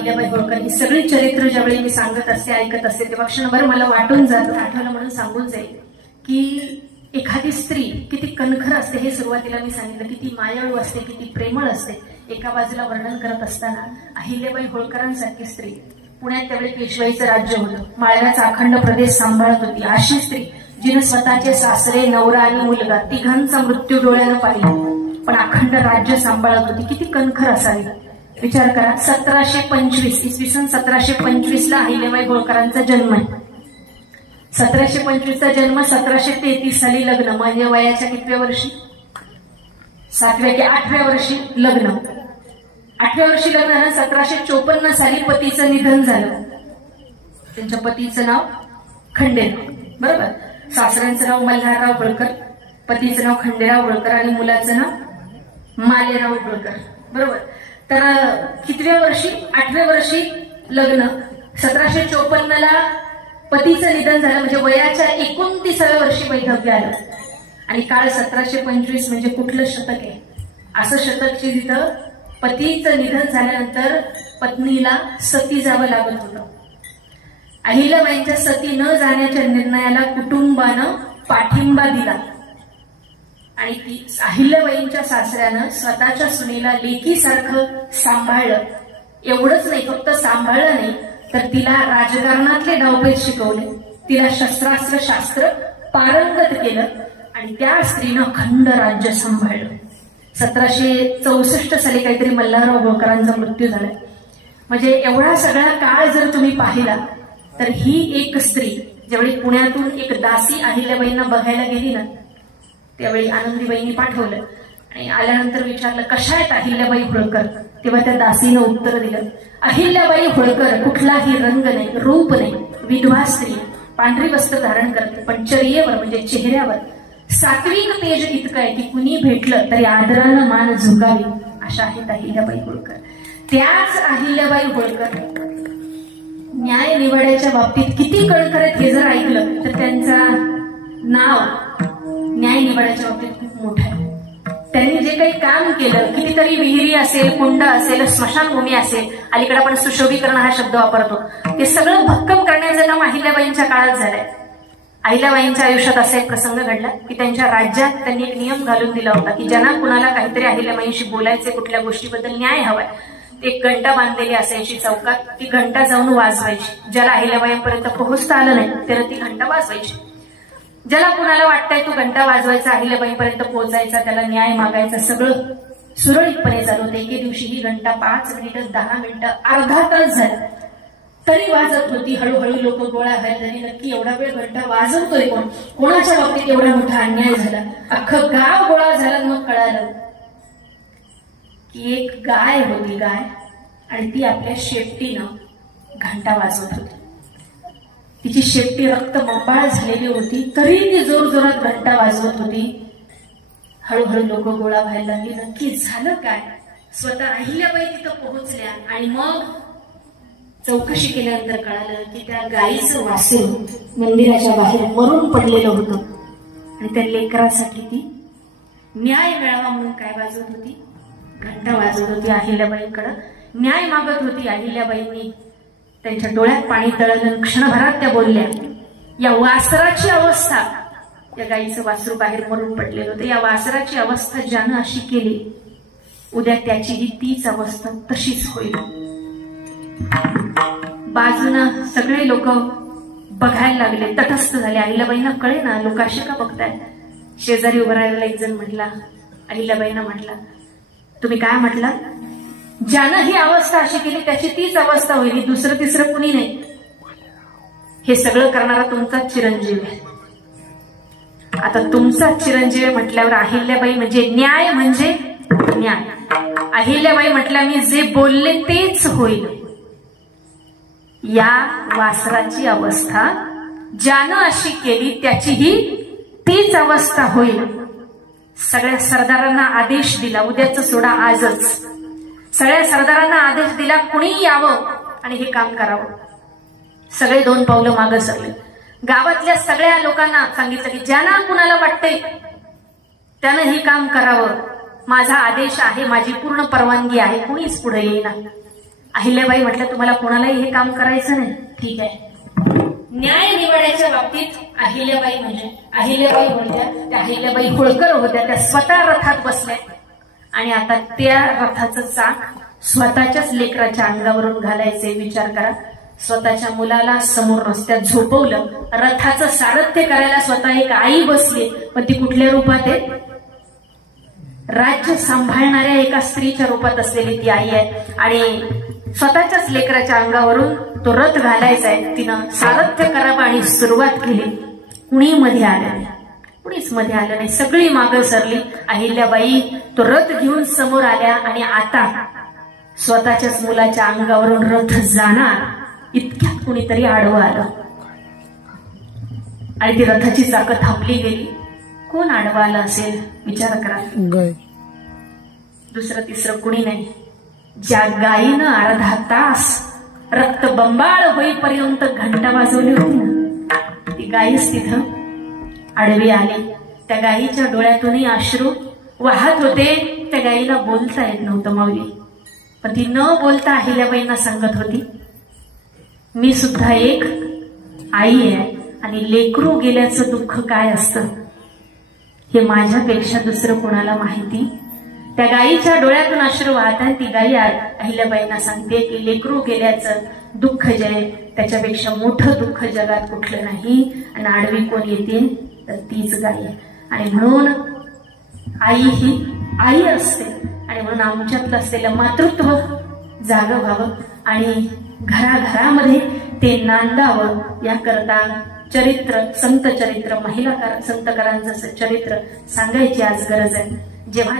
अहिल्याबाई होळकर ही सगळी चरित्र ज्यावेळी मी सांगत असते ऐकत असते तेव्हा क्षणभर मला वाटून जातं, आठवलं म्हणून सांगून जाईल की एखादी स्त्री किती कणखर असते हे सुरुवातीला मी सांगितलं, किती मायाळू असते, किती प्रेमळ असते. एका बाजूला वर्णन करत असताना अहिल्याबाई होळकरांसारखी स्त्री, पुण्यात त्यावेळी पेशवाईचं राज्य होतं, माळव्याचा अखंड प्रदेश सांभाळत होती, अशी स्त्री जिने स्वतःचे सासरे, नवरा आणि मुलगा तिघांचा मृत्यू डोळ्यानं पाहिला पण अखंड राज्य सांभाळत होती, किती कणखर असावी. विचार करा, 1725 इसवी सन 1725 अहिल्याबाई होळकरांचा जन्म आहे. 1725 जन्म, 1733 साली लग्न, म्हणजे वयाच्या कितव्या वर्षी? 7व्या की 8व्या वर्षी लग्न. 8व्या वर्षी लग्न झालं. 1754 साली पतीचं निधन झालं. त्यांच्या पतीचं नाव खंडेराव, बरोबर. सासऱ्यांचं नाव मल्हारराव होळकर, पतीचं नाव खंडेराव होळकर आणि मुलाचं नाव मालेराव होळकर, बरोबर. तर कितव्या वर्षी? 8व्या वर्षी लग्न. 1754 पतीचं निधन झालं म्हणजे वयाच्या 29व्या वर्षी वैधव्य आलं. आणि काळ 1725 म्हणजे कुठलं शतक आहे? असं शतक की जिथं पतीचं निधन झाल्यानंतर पत्नीला सती जावं लागत होतं. अहिल्याबाईंच्या सती न जाण्याच्या निर्णयाला कुटुंबानं पाठिंबा दिला आणि ती अहिल्याबाईंच्या सासऱ्यानं स्वतःच्या सुनेला लेकीसारखं सांभाळलं. एवढंच नाही, फक्त सांभाळलं नाही तर तिला राजकारणातले डावपेच शिकवले, तिला शस्त्रास्त्र शास्त्र पारंगत केलं आणि त्या स्त्रीनं अखंड राज्य सांभाळलं. 1764 साली काहीतरी मल्हारराव होळकरांचा मृत्यू झालाय. म्हणजे एवढा सगळा काळ जर तुम्ही पाहिला तर ही एक स्त्री ज्यावेळी पुण्यातून एक दासी अहिल्याबाईंना बघायला गेली ना, त्यावेळी आनंदीबाईंनी पाठवलं आणि आल्यानंतर विचारलं कशा आहेत अहिल्याबाई होळकर, तेव्हा त्या दासीनं उत्तर दिलं, अहिल्याबाई होळकर कुठलाही रंग नाही, रूप नाही, विधवा स्त्री, पांढरी वस्त्र धारण करते, पण चर्येवर म्हणजे चेहऱ्यावर सात्विक तेज इतकं आहे की कुणी भेटलं तरी आदरानं मान झुकावी, अशा आहेत अहिल्याबाई होळकर. त्याच अहिल्याबाई होळकर न्याय निवडायच्या बाबतीत किती कणखर आहेत हे जर ऐकलं तर त्यांचं नाव न्याय निवडायच्या बाबतीत खूप मोठं आहे. त्यांनी जे काही काम केलं, कितीतरी विहिरी असेल, कुंड असेल, स्मशानभूमी असेल, अलीकडे आपण सुशोभीकरण हा शब्द वापरतो, ते सगळं भक्कम करण्याचं काम अहिल्याबाईंच्या काळात झालंय. अहिल्याबाईंच्या आयुष्यात असा एक प्रसंग घडला की त्यांच्या राज्यात त्यांनी एक नियम घालून दिला होता की ज्यांना कुणाला काहीतरी अहिल्याबाईंशी बोलायचे, कुठल्या गोष्टीबद्दल न्याय हवाय, एक घंटा बांधलेली असायची चौकात, ती घंटा जाऊन वाजवायची. ज्याला अहिल्याबाईंपर्यंत पोहोचता आलं नाही त्याला ती घंटा वाजवायची. ज्याला कुणाला वाटतंय तो घंटा वाजवायचा, अहिल्याबाईंपर्यंत पोहोचायचा, त्याला न्याय मागायचा, सगळं सुरळीतपणे चालू होतं. एके दिवशी ही घंटा 5 मिनिटं, 10 मिनिटं, अर्धा तास झाला तरी वाजत होती. हळूहळू लोक गोळा व्हायला झाली, नक्की एवढा वेळ घंटा वाजवतोय कोण, कोणाच्या बाबतीत एवढा मोठा अन्याय झाला. अख्खं गाव गोळा झालं. मग कळालं की एक गाय होती, गाय, आणि ती आपल्या शेपटीनं घंटा वाजवत होती. तिची शेपटी रक्तबंबाळ झालेली होती तरी ती जोरजोरात घंटा वाजवत होती. हळूहळू लोक गोळा व्हायला लागली. नक्की झालं काय? स्वतः अहिल्याबाई तिथं पोहोचल्या आणि मग चौकशी केल्यानंतर कळालं की त्या गायीचं वासरू मंदिराच्या बाहेर मरून पडलेलं होतं आणि त्या लेकरासाठी ती न्याय मिळावा म्हणून काय वाजवत होती? घंटा वाजवत होती. अहिल्याबाईंकडे न्याय मागत होती. अहिल्याबाईंनी त्यांच्या डोळ्यात पाणी तळलं. क्षणभरात त्या बोलल्या, या वासराची अवस्था, या गायीचं वासरू बाहेर मरून पडलेलं होतं, या वासराची अवस्था ज्यानं अशी केली उद्या त्याचीही तीच अवस्था तशीच होईल. बाजूनं सगळे लोक बघायला लागले, तटस्थ झाले. अहिल्याबाईंना कळे ना लोक असे का बघताय. शेजारी उभं राहिलेला एक जण म्हटला, अहिल्याबाईंना म्हटला, तुम्ही काय म्हटला? ज्यानं ही अवस्था अशी केली त्याची तीच अवस्था होईल, दुसरं तिसरं कुणी नाही. हे सगळं करणारा तुमचाच चिरंजीव आहे. आता तुमचाच चिरंजीव म्हटल्यावर अहिल्याबाई म्हणजे न्याय, म्हणजे न्याय. अहिल्याबाई म्हटल्या मी जे बोलले तेच होईल. या वासराची अवस्था ज्यानं अशी केली त्याचीही तीच अवस्था होईल. सगळ्या सरदारांना आदेश दिला, उद्याच सोडा आजच. सगळ्या सरदारांना आदेश दिला कुणी यावं आणि हे काम करावं. सगळे 2 पावलं मागं सरले. गावातल्या सगळ्या लोकांना सांगितलं की ज्यांना कुणाला वाटतंय त्यानं हे काम करावं. माझा आदेश आहे, माझी पूर्ण परवानगी आहे, कुणीच पुढे येईना. अहिल्याबाई म्हटलं तुम्हाला कोणालाही हे काम करायचं नाही, ठीक आहे. न्याय निवडायच्या बाबतीत अहिल्याबाई होत्या, त्या अहिल्याबाई होळकर होत्या. त्या स्वतः रथात बसल्या आणि आता त्या रथाचं चाक स्वतःच्याच लेकराच्या अंगावरून घालायचे. विचार करा, स्वतःच्या मुलाला समोर रस्त्यात झोपवलं, रथाचं सारथ्य करायला स्वतः एक आई बसली, पण ती कुठल्या रूपात आहे? राज्य सांभाळणाऱ्या एका स्त्रीच्या रूपात असलेली ती आई आहे. आणि स्वतःच्याच लेकराच्या अंगावरून तो रथ घालायचा आहे. तिनं सारथ्य करावं आणि सुरुवात केली. कुणीच मध्ये आलं नाही. सगळी मागं सरली. अहिल्याबाई तो रथ घेऊन समोर आल्या आणि आता स्वतःच्याच मुलाच्या अंगावरून रथ जाणार इतक्यात कुणीतरी आडवं आलं आणि ती रथाची चाकं थांबली गेली. कोण आडवं आलं असेल विचार करा. दुसरं तिसरं कुणी नाही. ज्या गायीनं अर्धा तास रक्त बंबाळ होईपर्यंत घंटा वाजवली होती ना, ती गायीच तिथं आडवी आली. त्या गायीच्या डोळ्यातूनही अश्रू वाहत होते. त्या गायीला बोलता येत नव्हतं माऊली, पण ती न बोलता अहिल्याबाईंना सांगत होती, मी सुद्धा एक आई आहे आणि लेकरू गेल्याचं दुःख काय असतं हे माझ्यापेक्षा दुसरं कोणाला माहिती. त्या गायीच्या डोळ्यातून अश्रू वाहतात. ती गायी अहिल्याबाईंना सांगते की लेकरू गेल्याचं दुःख जे आहे त्याच्यापेक्षा मोठं दुःख जगात कुठलं नाही. आणि आडवी कोण येते तर तीच गाय. आणि म्हणून आई ही आई असते आणि म्हणून आमच्यातलं असलेलं मातृत्व जागं व्हावं आणि घराघरामध्ये ते नांदावं याकरता चरित्र, संत चरित्र, महिला संतकरांचं चरित्र सांगायची आज गरज आहे. जेव्हा